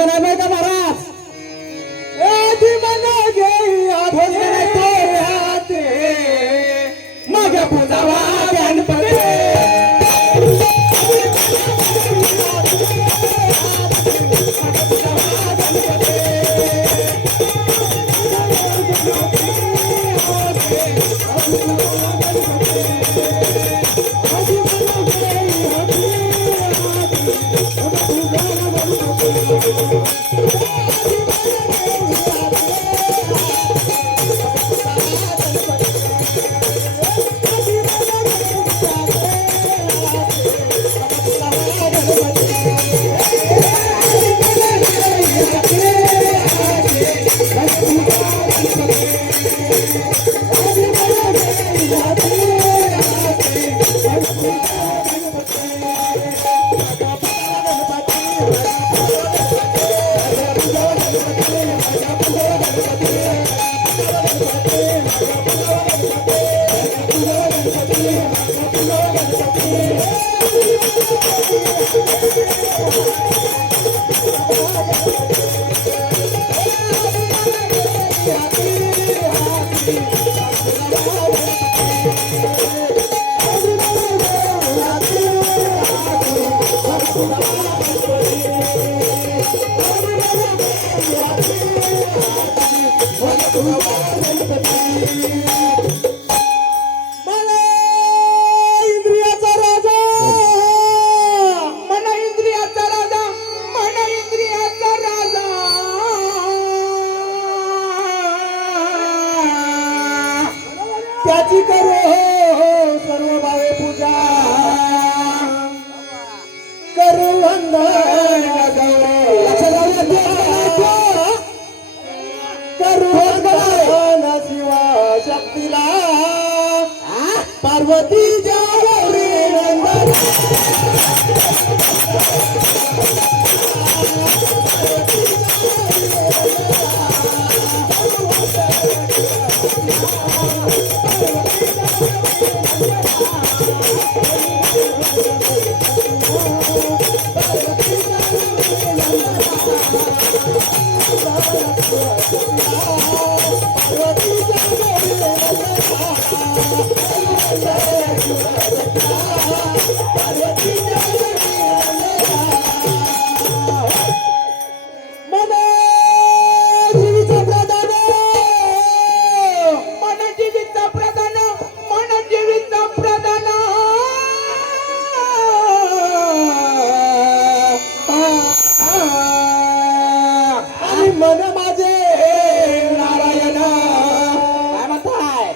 का नाही बाई का महाराज आधी मना घेऊया हाते मग पूजावा गणपती त्याची करो सर्व भावे पूजा करू वंदन करू वंदन शिवा शक्तीला पार्वती गौरी नंदन मन माझे नारायण काय म्हणताय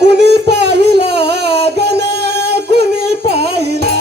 कुणी पाहिला गण कुणी पाहिला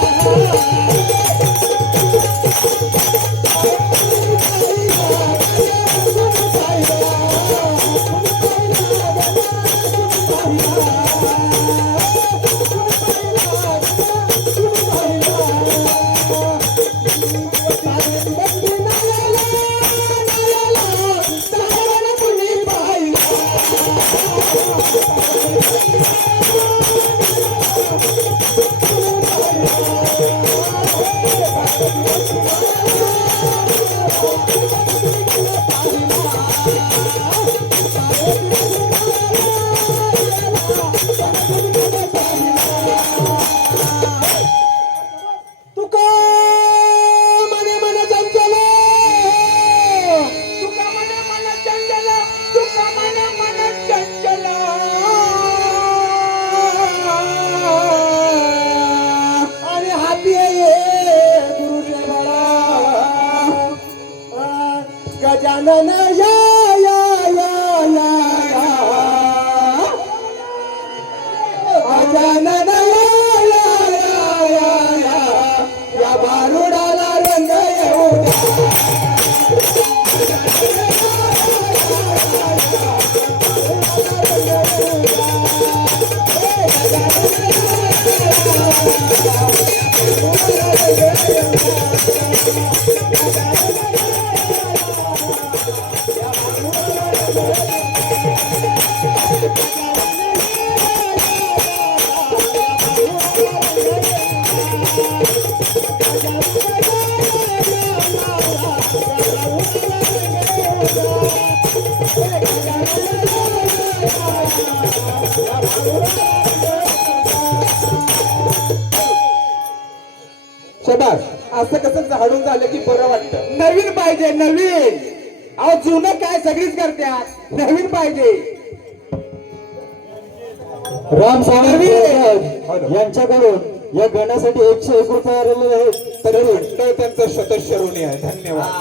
गजानन या या या या या गजानन या या या या या या बारुडाला रंग येऊ शबास. असं कसं झाडून झालं की बरं वाटतं. नवीन पाहिजे, नवीन. अहो जुनं काय सगळीच करत्यात, नवीन पाहिजे. राम स्वामी यांच्याकडून या गणासाठी 101 रुपये आलेले आहेत. तरी म्हणतं त्यांचं शतशृणी आहे. धन्यवाद.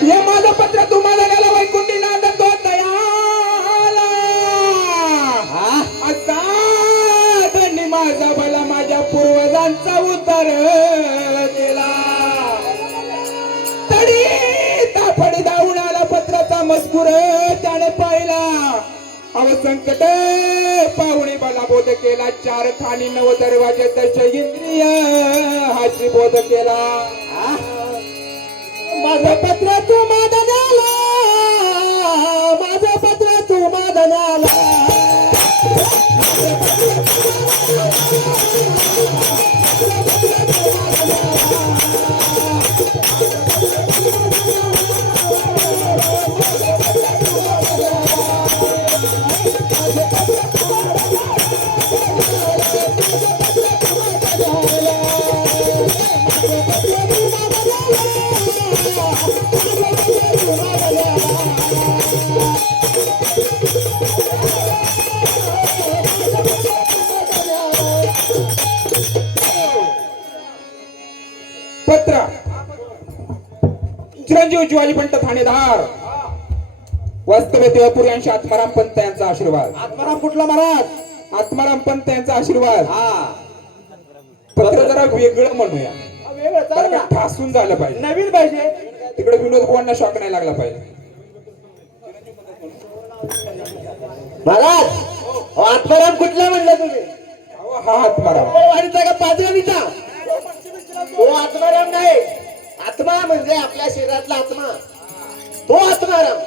हे माझं पत्र तुम्हाला गेलं वैकुंठी नांद तो दयाला असा त्यांनी माझा भला माझ्या पूर्वजांचा उतार दिला. तडी ताफडी धावून आला पत्राचा मजकूर त्याने पाहिला. अव संकट पाहुणे मला बोध केला. 4 खाणी 9 दरवाजे दश इंद्रिय हाची बोध केला. माझं पत्र तू मादनाला, माझं पत्र तू मादनाला. पत्र चिरंजीव शिवाजी पंत ठाणेदार वास्तव्य देवपूर यांशी आत्माराम पंत यांचा आशीर्वाद. आत्माराम कुठला महाराज? आत्माराम पंत यांचा आशीर्वाद. पत्र जरा वेगळं म्हणूया, वेगळं का ठासून झालं पाहिजे, नवीन पाहिजे. तिकडे विनोद बुवांना शॉक नाही लागला पाहिजे. महाराज आत्माराम कुठला म्हणलं तुम्ही? हा आत्माराम वाडीचा का पाचगणीचा? तो आत्माराम नाही. आत्मा म्हणजे आपल्या शरीरातला आत्मा, तो आत्माराम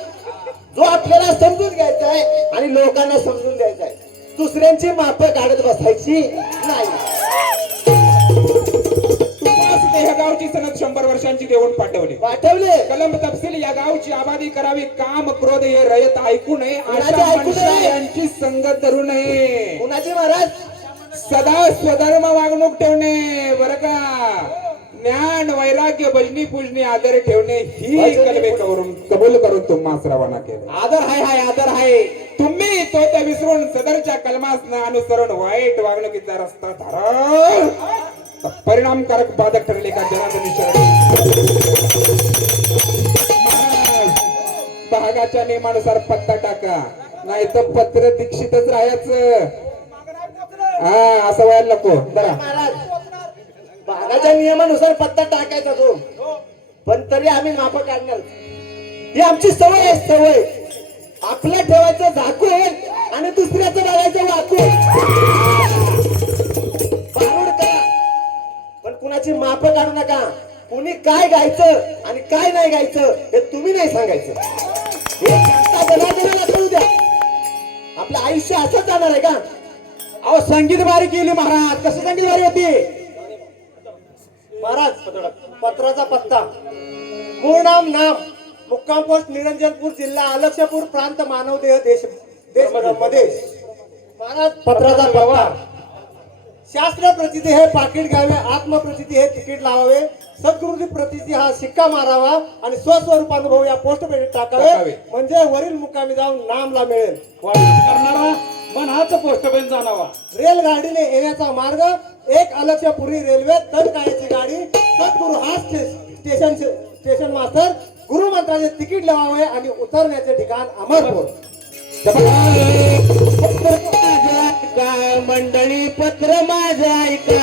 जो आपल्याला समजून घ्यायचा आहे आणि लोकांना समजून द्यायचा आहे. दुसऱ्यांची माप काढत बसायची नाही. तुम्हाला या गावची सनद 100 वर्षांची देऊन पाठवली. कलम तपशील या गावची आबादी करावी. काम क्रोध हे रयत ऐकू नये. कुणाचे अशा ऐकू नये? माणसा यांची संगत धरू नये. कुणाची महाराज? सदा स्वधर्म वागणूक ठेवणे बरं का. ज्ञान वैराग्य भजनी पूजनी आदर ठेवणे ही कलमे कबूल करून तुम्हास रवाना केले. आदर हाय हाय आदर हाय. तुम्ही तो त्या विसरून सदरच्या कलमास अनुसरण वाईट वागणुकीचा रस्ता धराल तर परिणामकारक बाधक ठरले का जनार्दनी शरण. भागाच्या नियमानुसार पत्ता टाका, नाही तर पत्र दीक्षितच राहायचं. हा असं व्हायला नको. बरं महाराज भागाच्या नियमानुसार पत्ता टाकायचा तो, पण तरी आम्ही माप काढणार. ही आमची सवय आहे. सवय आपलं ठेवायचं झाकून आणि दुसऱ्याचं बघायचं वाकून. बारूड करा पण कुणाची माप काढू नका. कुणी काय गायचं आणि काय नाही गायचं हे तुम्ही नाही सांगायचं. हे जनता जनार्दनाला कळू द्या. आपलं आयुष्य असंच जाणार आहे का? अहो संगीत बारी केली महाराज. कसं संगीत बारी होती महाराज? पत्राचा पत्ता, मूळ नाम नाम, मुक्काम पोस्ट निरंजनपूर, जिल्हा अलक्षपूर, प्रांत मानवदेह, देश मधेश. महाराज पत्राचा पत्ता, शास्त्र प्रचिती हे पाकिट घ्यावे, आत्मप्रचिती हे तिकीट लावावे, सद्गुरूची प्रचिती हा शिक्का मारावा आणि स्वस्वरूपानुभव या पोस्ट पेटीत टाकावे. म्हणजे वरील मुक्कामी जाऊन नामला मिळेल. करणारा मन हाच पोस्ट पेन जाणावा. रेलगाडीने येण्याचा मार्ग 1 अलक्षपुरी रेल्वे तटकाळ्याची गाडी. सद्गुरू हा स्टेशन मास्तर. गुरुमंत्राचे तिकीट लावावे आणि उतरण्याचे ठिकाण अमरपूर. पत्र माझं ऐका मंडळी, पत्र माझं ऐका.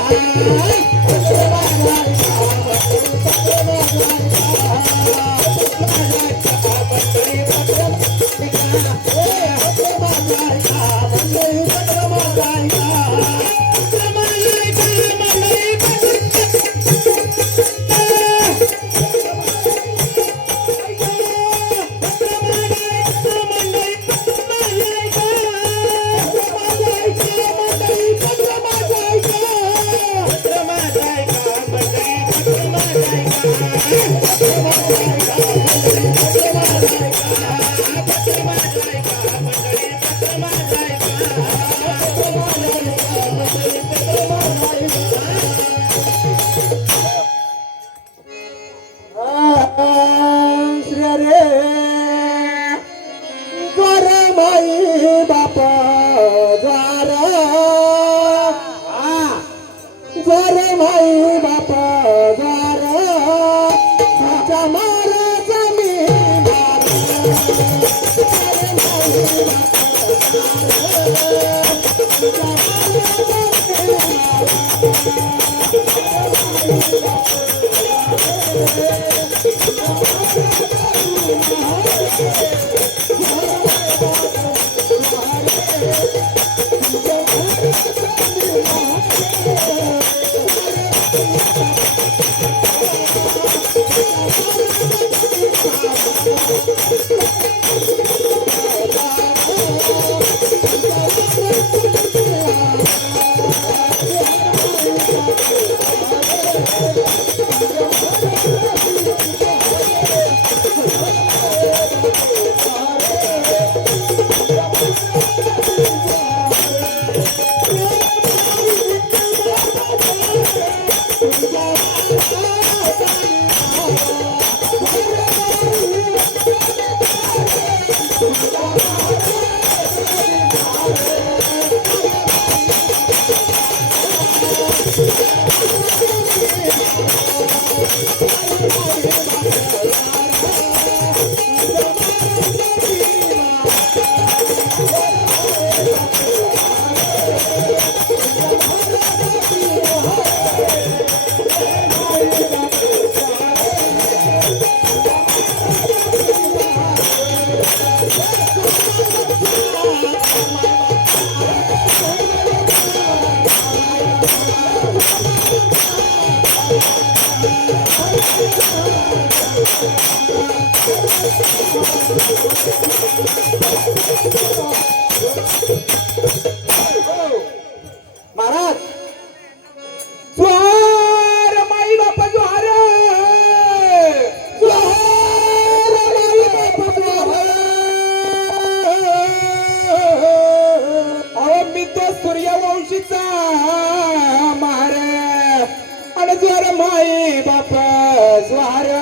महाराज ज्वार माई बाप ज्वार ज्वार माई बाप ज्वार अहो मी तो सूर्यवंशीचा महार आणि ज्वार माई बाप ज्वार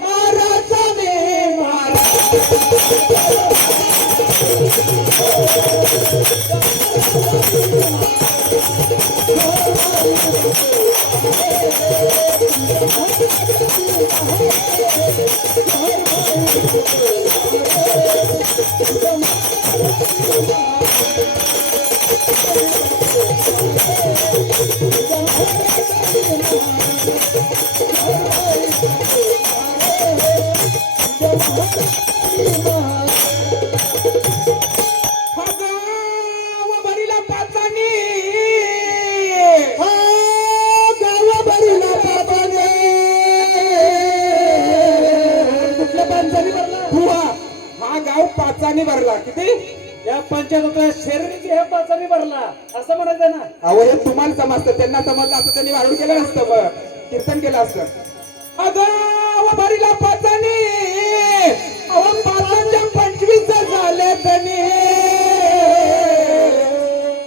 महाराजा मी महाराज पाचानी भरला किती या पंचायत शरीराची हे पाचानी भरला असं म्हणायचं ना. अहो हे तुम्हाला समजतं त्यांना समजलं असतं त्यांनी वाढून केलं नसतं मग कीर्तन केलं असतं अगं भरीला पाचानी अहो पाचांच्या 25 झाले तनी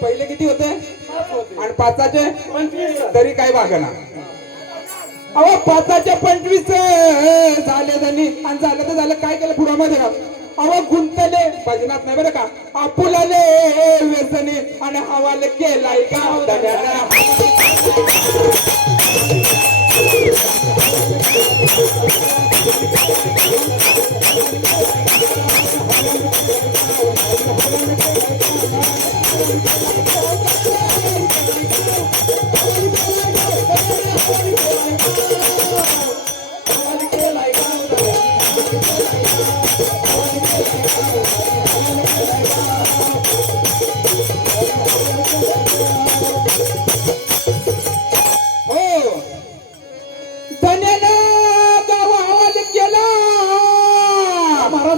पहिले किती होते पाच होते आणि पाचाचे 25 तरी काही वागना अहो पाचाचे 25 झाले त्यांनी आणि झालं तर झालं काय केलं पुढामध्ये का अहो गुंतले भजनात नाही बरं का आपुलाले व्यसनी आणि हवाले केलाय गाव दड्याला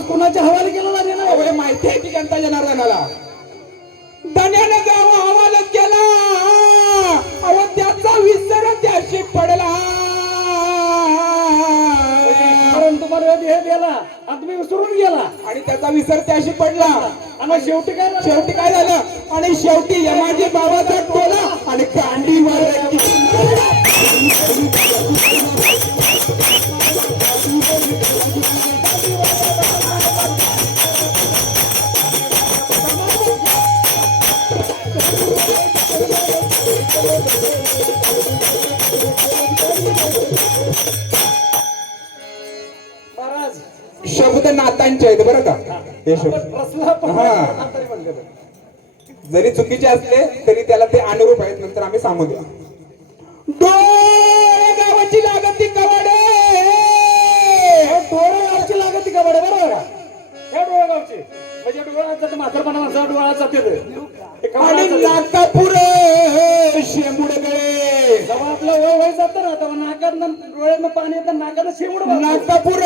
कोणाच्या हवाले केला नाही ना. अहो, हे माहिती आहे की जनता जनार्दनाला धन्याने गाव हवाला केला अहो त्याचा विसर त्याशी पडला कारण तुम्हाला हे दिला आणि तुम्ही विसरून गेला आणि त्याचा विसर त्याशी पडला आणि शेवटी काय झालं? शेवटी काय झालं आणि शेवटी यमाजी बाबाचा टोला आणि कांडीवर महाराज शब्द नातांचे आहेत बरं का हे शब्द आपण रसला पण हा. नातारी म्हणलेलं. जरी चुकीचे असले तरी त्याला ते अनुरूप आहेत नंतर आम्ही सांगू द्या डोळे गावाची लागती कवाडे डोळे गावची लागत का बडे बरोबर का त्या डोळे गावची म्हणजे डोळ्यात जाते म्हातारपणा माणसा डोळ्यात जाते ते. ते आणि कमळाचं ते. नाकापूर शेंबुडगळे जेव्हा आपलं वय वय जातं ना तेव्हा नाकात डोळ्यात पाणी येतं नाकात शेंबूड भरतं. नाकापूर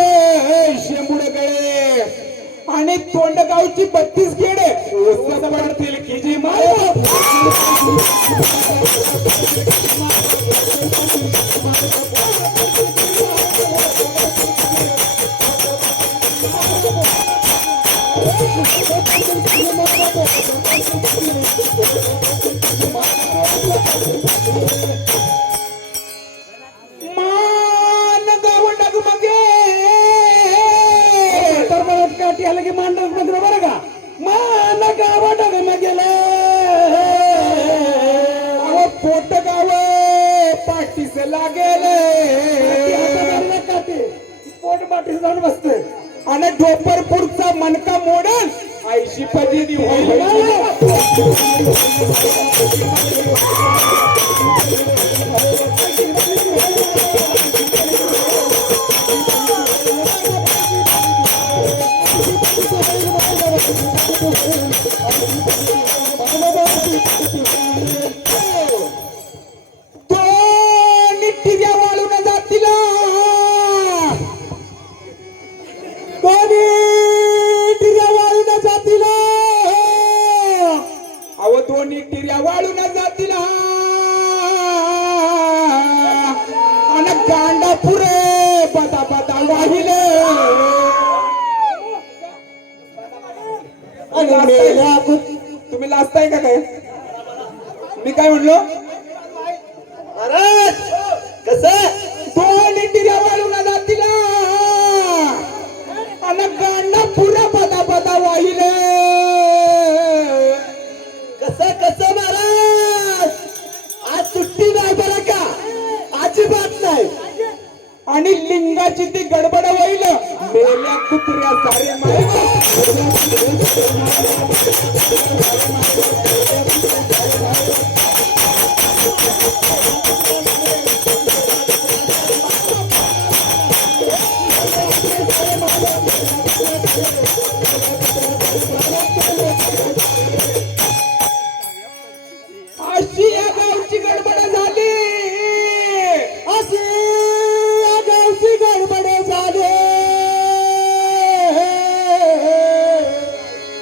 शेंबुडगळे आणि तोंडगावची 32 गेडे पडतील की जी माय मान गाव डगमगे तर मला काठी आलं की मांडव मध्ये बरं का मान गावा डगम गेलं अहो पोट गाव पाठीस लागेल काठी पोट पाठी जाऊन बसते आणि ढोपरपूरचा मनका मोडल ऐशी पदी तो निट्टीच्या वाळून जातील कोणी टिऱ्या वाळून जातील अहो दोन्ही टिऱ्या वाळून जातील आणि गांडापुरे पता पता वाहिले तुम्ही लाजताय का काय मी काय म्हणलो महाराज कसं दोन टिऱ्या वाळून जातील आणि गांडापुरा पता पता वाहिले कसं कसं महाराज आज सुट्टी नाही बरं का अजिबात नाही आणि लिंगाची ती गडबड होईल मेल्या कुत्र्या सारे अशी या गावची गडबड झाली अशी या गावची गडबड झाली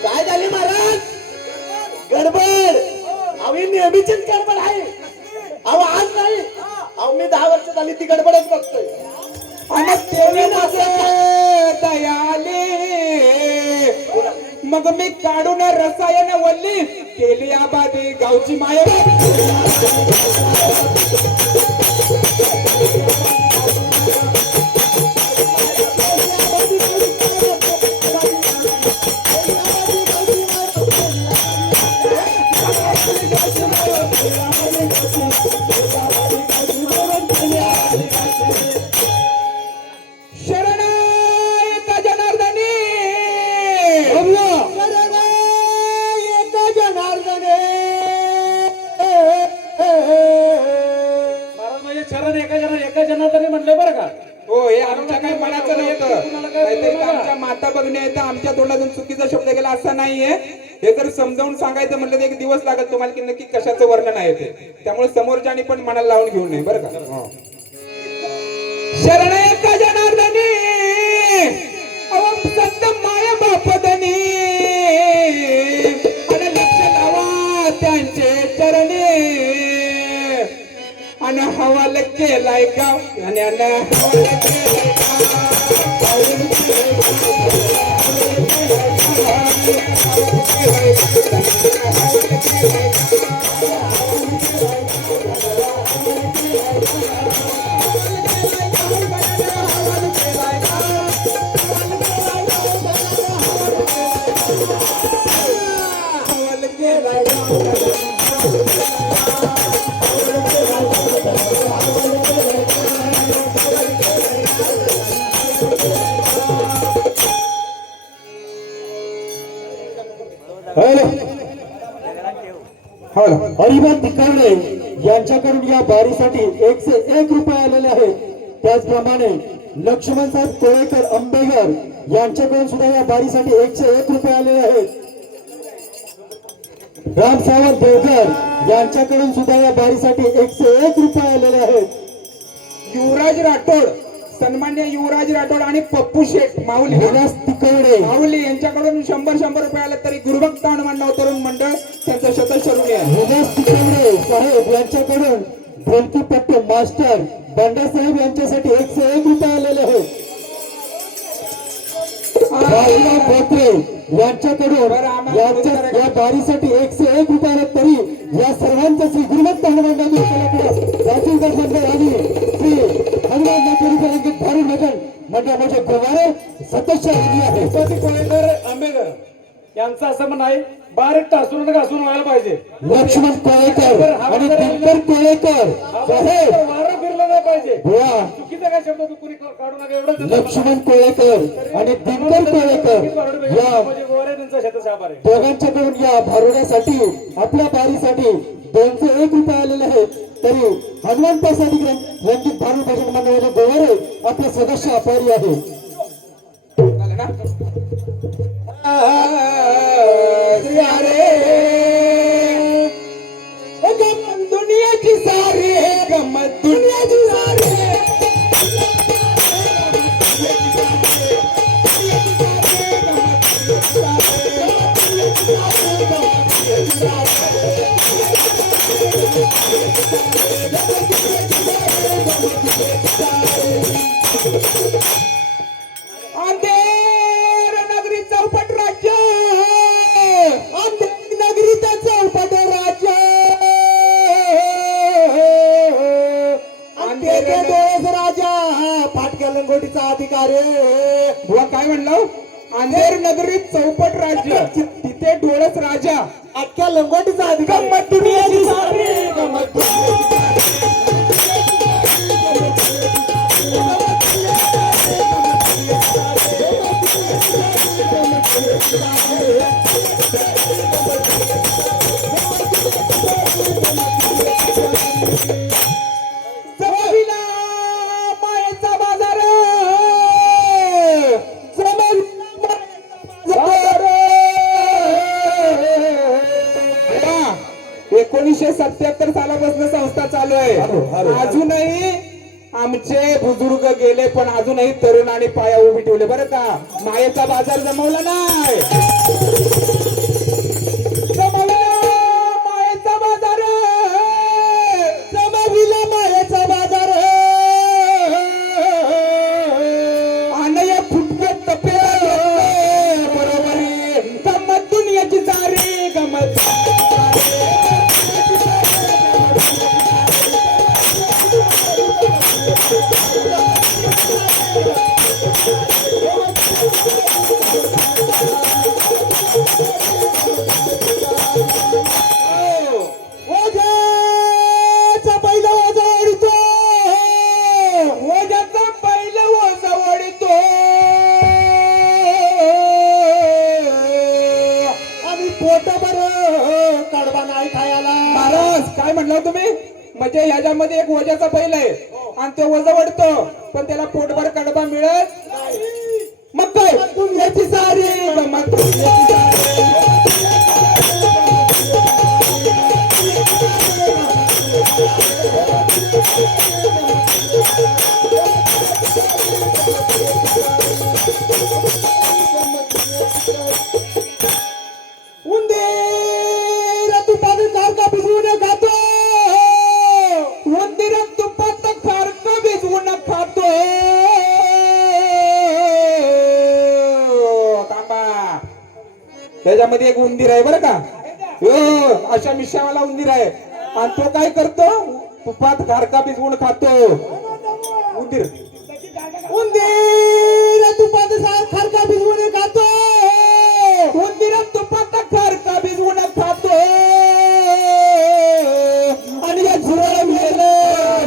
काय झाली महाराज गडबड अहो नेहमीचीच गडबड आहे अहो आज नाही अहो मी 10 वर्ष झाली ती गडबडच बघतोय आणि तेवढे माझे दयाले मग मी काढून रसायन वल्ली केली आबादी गावची माया शरणाय का जनार्दनी महाराज म्हणजे चरण एका जनातरी म्हणलं बरं का हो हे आमच्या काही मनाचं नव्हतं नाहीतर आमच्या माता बघणे येतं आमच्या तोंडातून चुकीचा शब्द गेला असा नाहीये हे जर समजावून सांगायचं म्हटलं तर 1 दिवस लागेल तुम्हाला की नक्की कशाचं वर्णन आहे ते त्यामुळे समोरच्यानी पण मनाला लावून घेऊ नये बरं का शरण एका जनार्दनी अवम संत माया बापदनी आणि लक्ष लावा त्यांचे चरणी आणि हवाल केलाय गाव आणि हवाल केलाय हवाल केलाय हो ना. हरिभाऊ तिकवणे यांच्याकडून या बारीसाठी 101 रुपये आलेले आहेत. त्याचप्रमाणे लक्ष्मण साहेब कोळेकर अंबेगर यांच्याकडून सुद्धा या बारीसाठी 101 रुपये आलेले आहेत. राम सावंत देवकर यांच्याकडून सुद्धा या बारीसाठी 101 रुपये आलेले आहेत. युवराज राठोड, सन्मान्य युवराज राठोड आणि पप्पू शेठ माऊली विलास तिकवणे माऊली यांच्याकडून 100 रुपये आले तरी गुरुभक्त हनुमान तरुण मंडळ त्यांचं शतशरून आहे. विलास तिकवणे साहेब यांच्याकडून ढोलकीपट्टू मास्टर बंडासाहेब यांच्यासाठी 101 रुपये आलेले आहेत. राहुलराव बोत्रे यांच्याकडून या बारीसाठी 101 रुपये आले तरी या सर्वांचं श्री गुरुभक्त हनुमान राजीव मंडळ आणि श्री हनुमान नाट्य भारी नगन मंडळ म्हणजे गोवारे सदस्य आहे. गणपती कोळेकर आंबेकर यांचं असं म्हणणं आहे बारीक टासून घासून व्हायला पाहिजे. लक्ष्मण कोळेकर आणि दिनकर कोळेकर साहेब वारं फिरलं नाही पाहिजे. बुवा चुकीचा काय शब्द तू कुणी काढू नका एवढंच. लक्ष्मण कोळेकर आणि दिनकर कोळेकर या म्हणजे गोरे त्यांचा शेतच आभार आहे. दोघांच्याकडून या भारुड्यासाठी आपल्या बारीसाठी 201 रुपये आलेले आहेत. तरी हनुमान प्रसाद रंजित भारू भजन मंडळाचे गोवारे आपले सदस्य आभारी आहे. झालं ना? गमत दुनियाची सारी गमत दुनियाची सारी अंधेर नगरी चौपट राज्य, अंधेर नगरीचा चौपट राज्य, अंधेर डोळस राजा फाटक्या लंगोटीचा अधिकारी. बुवा काय म्हणलं? अंधेर नगरीत चौपट राज्य, तिथे डोळस राजा, अख्ख्या लंगोटीचा अधिकारी. गंमत दुनियाची सारी गंमत दुनियाची सारी. जमाविला मायेचा बाजार, जमाविला बाजार. 1977 सालापासून संस्था चालू आहे. अजूनही आमचे बुजुर्ग गेले पण अजूनही तरुणांनी पाया उभी ठेवले बरं का. मायेचा बाजार जमवला नाही. जमवला मायेचा बाजार, जमविला मायेचा बाजार. आणि या फुटकत तपे बरोबरी गंमत दुनियाची सारी गंमत. ओझ्याचा पहिला ओझा ओढितो, ओझ्याचा पहिला ओझा ओढितो. आणि पोटभर कडबा नाही खायला. महाराज काय म्हणलं तुम्ही? म्हणजे याच्यामध्ये एक ओझ्याचा बैल आहे आणि ते ओझं वाढतो पण त्याला पोटभर कडबा मिळत मग काय दुनियाची सारी गंमत दुनियाची सारी. उंदीर तुपात खारका भिजवून खातो, उंदीर तुपात खारका भिजवून खातो. थांबा, त्याच्यामध्ये एक उंदीर आहे बरं का. अशा मिशावाला उंदीर आहे आणि तो काय करतो? तुपात खारका भिजवून खातो. उंदीर उंदीर तुपात खारका भिजवून खातो, उंदीर तुपात खारका भिजवून खातो. आणि या झुरळ मेला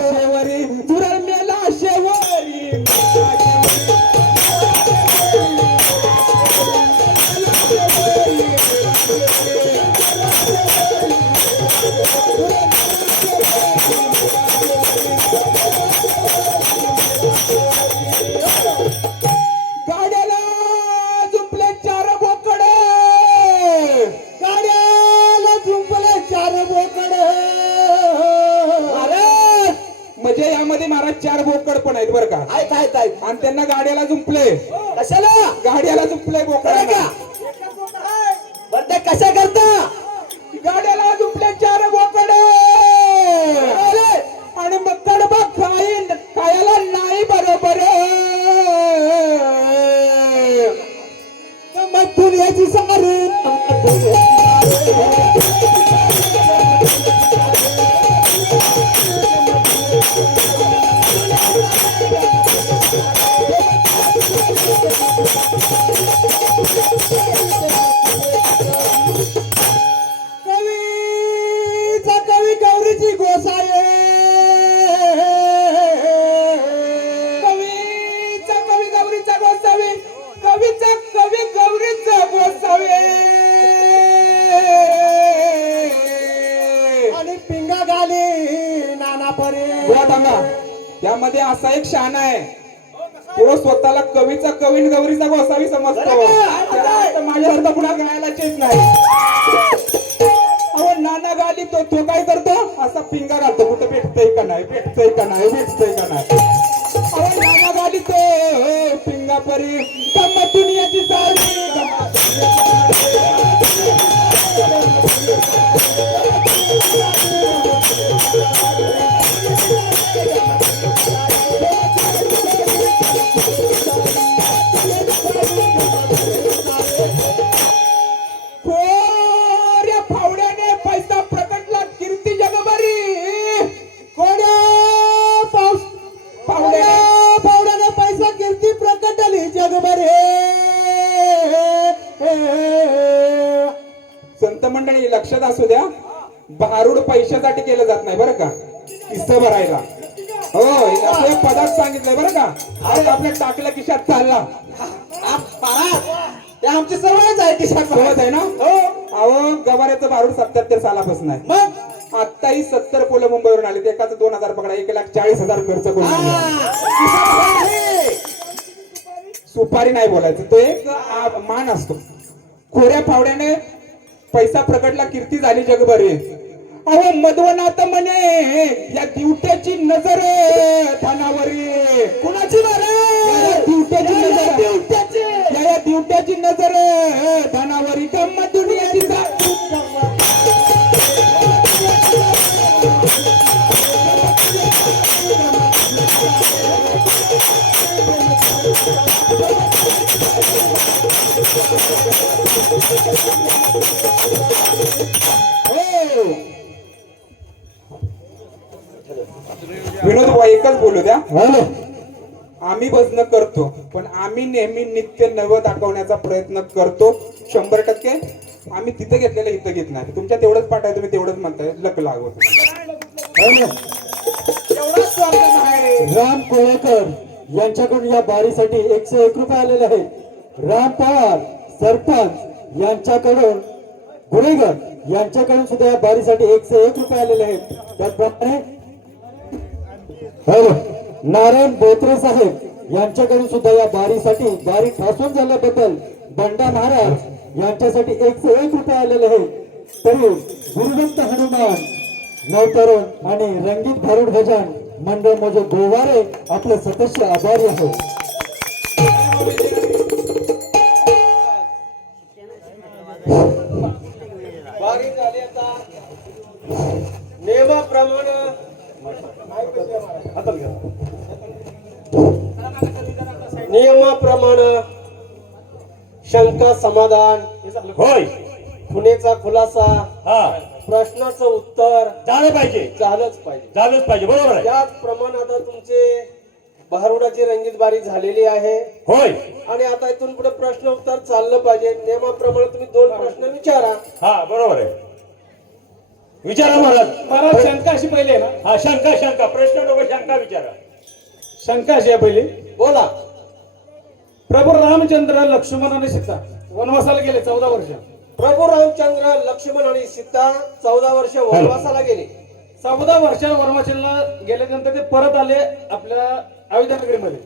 शेवरी, झुरळ मेला शेवरी. आणि त्यांना गाड्याला जुंपले, कशाला गाड्याला जुंपले बोकडाला. बरं ते कशा करता गाड्याला जुंपले 4 बोकड आणि मग कडबा खायला नाही बरोबर. मधून याची सारी कवीचा कवी गौरीची गोसाये, कवीचा कवी गौरीचा गोसावी, कवीचा कवी गौरीचा गोसावी. आणि पिंगा गाली नाना परे. बुवा थांबा. यामध्ये असा एक शहाणा आहे, तो स्वतःला कवीचा कवी आणि गौरीचा गोसावी समजतो. त्याला माझ्यासारखा पुन्हा गायलाच येत नाही. अहो नाना गाली तो काय करतो, असा पिंगा घालतो, कुठं भेटतय का नाही, भेटतय का नाही, भेटतय का नाही. अहो नाना गाली तो पिंगा परी गंमत दुनियाची सारी. खोऱ्या फावड्याने पैसा प्रकटला कीर्ती जगभरी. कोण्या पाऊस पावड्याने पैसा कीर्ती प्रकटली जगभर संत मंडळी लक्षात असू द्या, भारूड पैशासाठी केलं जात नाही बरं का, किस्सा भरायला. हो आपल्या पदात सांगितलंय बरं का. अरे आपल्या टाकल्या खिशात चालला, ते आमची सवयच आहे खिशात समज आहे ना. अहो गवाऱ्याचं भारूड 77 सालापासून आहे. मग आत्ताही 70 पोलं मुंबईवरून आले, एकाच 2000 पकडा, 1,40,000 खर्च करून सुपारी नाही बोलायचं, तो एक मान असतो. खोऱ्या फावड्याने पैसा प्रकटला कीर्ती झाली जगभरी. अहो मधवनाथ म्हणे या दिवट्याची नजर धनावरी. कुणाची मारे दिवट्याची नजर, या दिवट्याची नजर धनावरी. गंमत दुनियाची सारी. विनोद भाई एकच बोलू द्या. आम्ही भजन करतो, पण आम्ही नेहमी नित्य नवं दाखवण्याचा प्रयत्न करतो. 100% आम्ही तिथे घेतलेलं इथं घेत नाही. तुमच्या तेवढंच पाठ आहे, तुम्ही तेवढंच म्हणताय, लक लागवत. राम कोळेकर यांच्याकडून या बारीसाठी 101 रुपये आलेले आहेत. राम पवार सरपंच यांच्याकडून गुरेगर यांच्याकडून सुद्धा या बारीसाठी 101 रुपये आलेले आहेत. त्याचप्रमाणे नारायण बोत्रे साहेब यांच्याकडून सुद्धा या बारीसाठी बारी ठासून झाल्याबद्दल बंडा महाराज यांच्यासाठी 101 रुपये आलेले आहेत. तरी गुरुदत्त हनुमान नवतरुण आणि रंगीत भारूड भजन मंडळ म्हणजे गोवारे आपले सदस्य आभारी आहेत. बारी झाली आता नियमाप्रमाणे शंका समाधान होय, खुनेचा खुलासा हा प्रश्नाचं उत्तर झालं पाहिजे, झालंच पाहिजे. झालंच पाहिजे, बरोबर आहे. त्याचप्रमाणे आता तुमचे भारुडाची रंगीत बारी झालेली आहे होय, आणि आता इथून पुढे प्रश्न उत्तर चाललं पाहिजे. नियमाप्रमाणे तुम्ही 2 प्रश्न विचारा. हा बरोबर आहे. विचारा महाराज. महाराज शंका अशी पहिली आहे ना, हा शंका प्रश्न नको, शंका विचारा. शंका अशी आहे पहिली. बोला. प्रभू रामचंद्र लक्ष्मण आणि सीता वनवासाला गेले 14 वर्ष. प्रभू रामचंद्र लक्ष्मण आणि सीता 14 वर्ष वनवासाला गेले. 14 वर्ष वनवासाला गेल्यानंतर ते परत आले आपल्या अयोध्यानगरीमध्ये.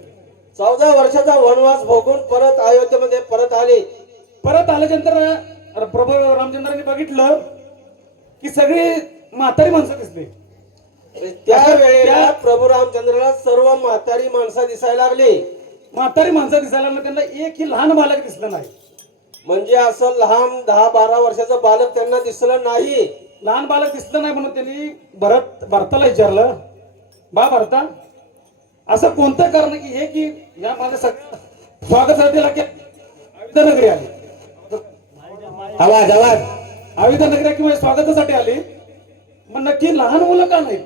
14 वर्षाचा वनवास भोगून परत अयोध्येमध्ये परत आले. परत आल्यानंतर प्रभू रामचंद्रांनी बघितलं की सगळी म्हातारी माणसं दिसली. त्यावेळेला प्रभू रामचंद्राला सर्व म्हातारी माणसं दिसायला लागली. म्हातारी माणसं दिसायला लागलं, त्यांना एकही लहान बालक दिसलं नाही. म्हणजे असं लहान 10-12 वर्षाचं बालक त्यांना दिसलं नाही. लहान बालक दिसलं नाही म्हणून त्यांनी भरताला विचारलं, बा भरता असं कोणतं कारण की हे की या माझ्या सगळ्या स्वागतासाठी आविदा नगरी आली, आवाज आवाज आविदा नगरी किंवा स्वागतासाठी आली, मग नक्की लहान मुलं का नाही?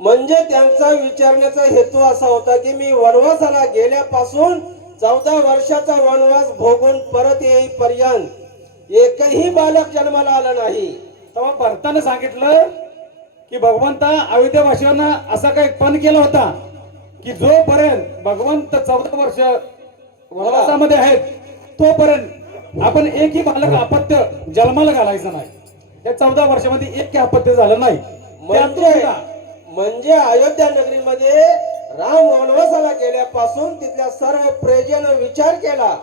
म्हणजे त्यांचा विचारण्याचा हेतू असा होता की मी वनवासाला गेल्यापासून 14 वर्षाचा वनवास भोगून परत येईपर्यंत एकही बालक जन्माला आला नाही. तेव्हा भरताने सांगितलं की भगवंता अयोध्यावासियांना असा काही पण केला होता की जोपर्यंत भगवंत 14 वर्ष वनवासामध्ये आहेत तोपर्यंत आपण एकही बालक अपत्य जन्माला घालायचं नाही. या 14 वर्षामध्ये एकही अपत्य झालं नाही. त्यातून सुद्धा म्हणजे अयोध्या नगरीमध्ये राम वनवासाला गेल्यापासून तिथल्या सर्व प्रजेनं विचार केला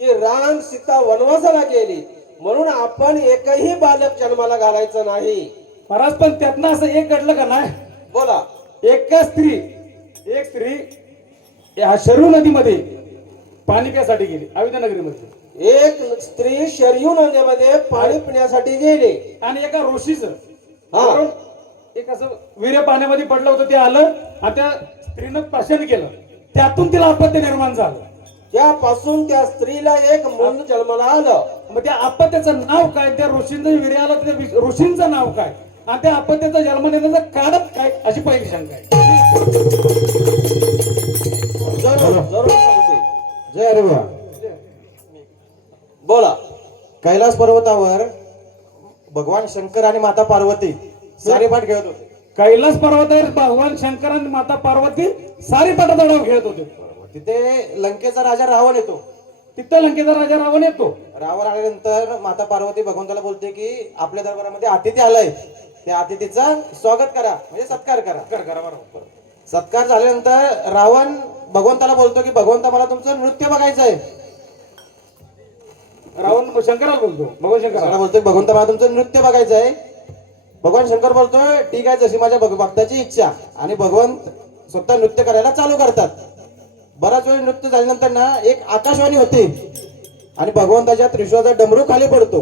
की राम सीता वनवासाला गेली म्हणून आपण एकही बालक जन्माला घालायचं नाही. महाराज पण त्यातनं असं एक घडलं का नाही? बोला. एक स्त्री या शरू नदीमध्ये पाणी प्यासाठी गेली अयोध्या नगरीमध्ये, एक स्त्री शरयू नदीमध्ये पाणी पिण्यासाठी गेली आणि एका ऋषीचं हा. एक असं वीर्य पाण्यामध्ये पडलं होतं, ते आलं आणि त्या स्त्रीनं पाषाण केलं, त्यातून तिला अपत्य निर्माण झालं. त्यापासून त्या स्त्रीला एक मुल जन्माला आलं. मग त्या अपत्याचं नाव काय? त्या ऋषींचं वीर्य आलं त्या ऋषींचं नाव काय? आणि त्या अपत्याचा जन्म नेण्याचं कारण काय? अशी पहिली शंका आहे. जरूर सांगते. जय अरे वा. बोला. कैलास पर्वतावर भगवान शंकर आणि माता पार्वती सारेपाट खेळत होते. कैलास पर्वतावर भगवान शंकर आणि माता पार्वती सारीपाटाचा डाव खेळत होते. तिथे लंकेचा राजा रावण येतो. तिथं लंकेचा राजा रावण येतो. रावण आल्यानंतर माता पार्वती भगवंताला बोलते की आपल्या दरबारामध्ये अतिथी आलाय, त्या अतिथीचा स्वागत करा, म्हणजे सत्कार करा. बरोबर. सत्कार झाल्यानंतर रावण भगवंताला बोलतो की भगवंता मला तुमचं नृत्य बघायचं आहे. रावण शंकराला बोलतो, भगवान त्याला शंकराला बोलतोय भगवंता मला तुमचं नृत्य बघायचं आहे. भगवान शंकर बोलतोय ठीक आहे, जशी माझ्या भक्ताची इच्छा. आणि भगवंत स्वतः नृत्य करायला चालू करतात. बराच वेळ नृत्य झाल्यानंतर ना एक आकाशवाणी होते आणि भगवंताच्या त्रिशूळाचा डमरू खाली पडतो.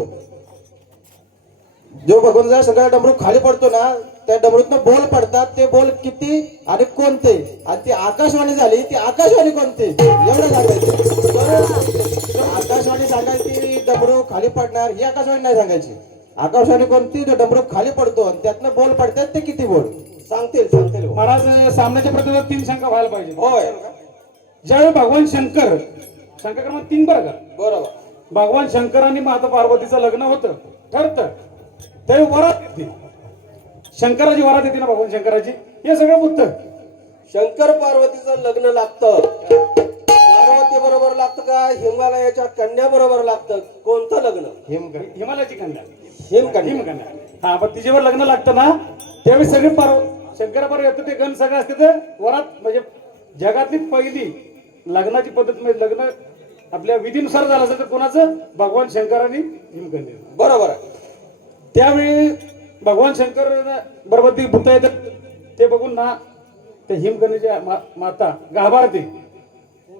जो भगवंताचा सगळा डमरू खाली पडतो ना, त्या डमरूतनं बोल पडतात. ते बोल किती आणि कोणते, आणि ती आकाशवाणी झाली, ती आकाशवाणी कोणते एवढं सांगायचं. आकाशवाणी सांगायची डमरू खाली पडणार, ही आकाशवाणी नाही सांगायची. आकाशवाणी कोणती, जो डमरू खाली पडतो आणि त्यातनं बोल पडतात ते किती बोल सांगतील. महाराज सामन्याच्या प्रतिला 3 शंका व्हायला पाहिजे. होय. ज्यावेळी भगवान शंकर क्रमांक 3 बरं का, बरोबर. भगवान शंकर आणि माता पार्वतीचं लग्न होतं ठरतं, त्यावेळी वरात येते, शंकराची वरात येते ना भगवान शंकराची. हे सगळं बुद्ध शंकर पार्वतीचं लग्न लागतं. पार्वती बरोबर लागतं का हिमालयाच्या कन्या बरोबर लागतं? कोणतं लग्न? हिमालयाची कन्या, हिमकन्या. हिमकन्या. हा, पण तिच्यावर लग्न लागतं ना, त्यावेळी सगळे शंकराबरोबर येतं ते गण सगळं असते. तर वरात म्हणजे जगातली पहिली लग्नाची पद्धत, म्हणजे लग्न आपल्या विधीनुसार झालं असेल तर कोणाचं? भगवान शंकर आणि हिमकन्या. बरोबर आहे. त्यावेळी भगवान शंकर बरोबर ती भूत येतात, ते बघून ना त्या हिमकन्याची माता घाबरते.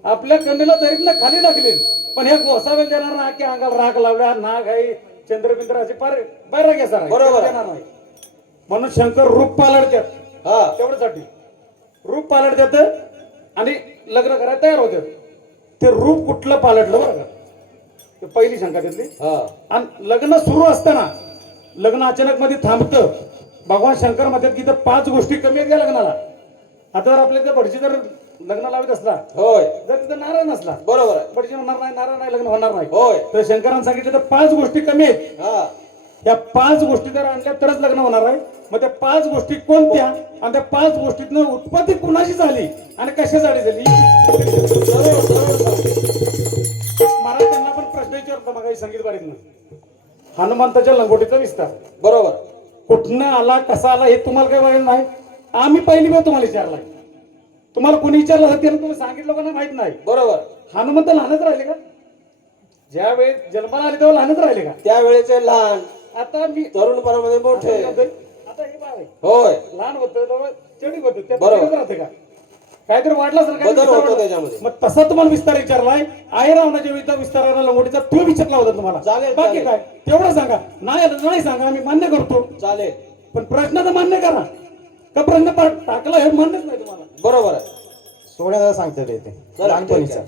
आपल्या कन्येला तरी ना खाली टाकले, पण हे गोसावे देणार ना की अंगाला राख लावल्या, नाग आहे, चंद्रबिंद्र असे फार बैराग आहे सर. बरोबर. देणार नाही म्हणून शंकर रूप पालटतात. हा. तेवढ्यासाठी रूप पालटतात आणि लग्न करायला तयार होतात. ते रूप कुठलं पालटलं बरं का, ते पहिली शंका त्यातली. हा. आणि लग्न सुरू असताना लग्न अचानक मध्ये थांबतं. भगवान शंकर म्हणतात की इथं 5 गोष्टी कमी आहेत या लग्नाला. आता जर आपल्या भटजी जर लग्न लावत असला, होय. जर तिथं नारळ नसला, बरोबर आहे. भटजी म्हणणार नाही, नारळ नाही, लग्न होणार नाही. होय. तर शंकरांनी सांगितलं तर 5 गोष्टी कमी आहेत. हा. या 5 गोष्टी जर आणल्या तरच लग्न होणार आहे. मग त्या 5 गोष्टी कोणत्या आणि त्या 5 गोष्टीतनं उत्पत्ती कुणाची झाली आणि कशासाठी झाली? महाराज त्यांना पण प्रश्न विचारतो मग संगीत बारीतनं. हनुमंताच्या लंगोटीचा विस्तार बरोबर. कुठनं आला, कसा आला हे तुम्हाला काही माहित नाही. आम्ही पहिली वेळ तुम्हाला विचारला. तुम्हाला कोणी विचारलं होतं तुम्ही सांगितलं का नाही माहित नाही. बरोबर. हनुमंत लहानच राहिले का? ज्या वेळेस जन्माला आले तेव्हा लहानच राहिले का? त्यावेळेचे लहान, आता मी तरुणपणामध्ये मोठे. आता हे बाळ आहे. होय. लहान होतं तेव्हा चढी होतं, त्या बरोबर. पलीकडे राहते का? काहीतरी वाढला असेल, काहीतरी बदल विस्तार होतो वाढला. त्याच्यामध्ये. मग तसा तुम्हाला विस्तार विचारलाय आई रावणाच्या विरुद्ध विस्ताराला लंगोटीचा तो विचारला होता तुम्हाला. चालेल, बाकी चालेल. काय तेवढं सांगा. नाही सांगा, आम्ही मान्य करतो, चालेल, पण प्रश्न तर मान्य करा. का प्रश्न टाकला हे मान्यच नाही तुम्हाला. बरोबर आहे. सोन्याला सांगतात ते चला, लहानपणीचा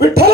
विठ्ठल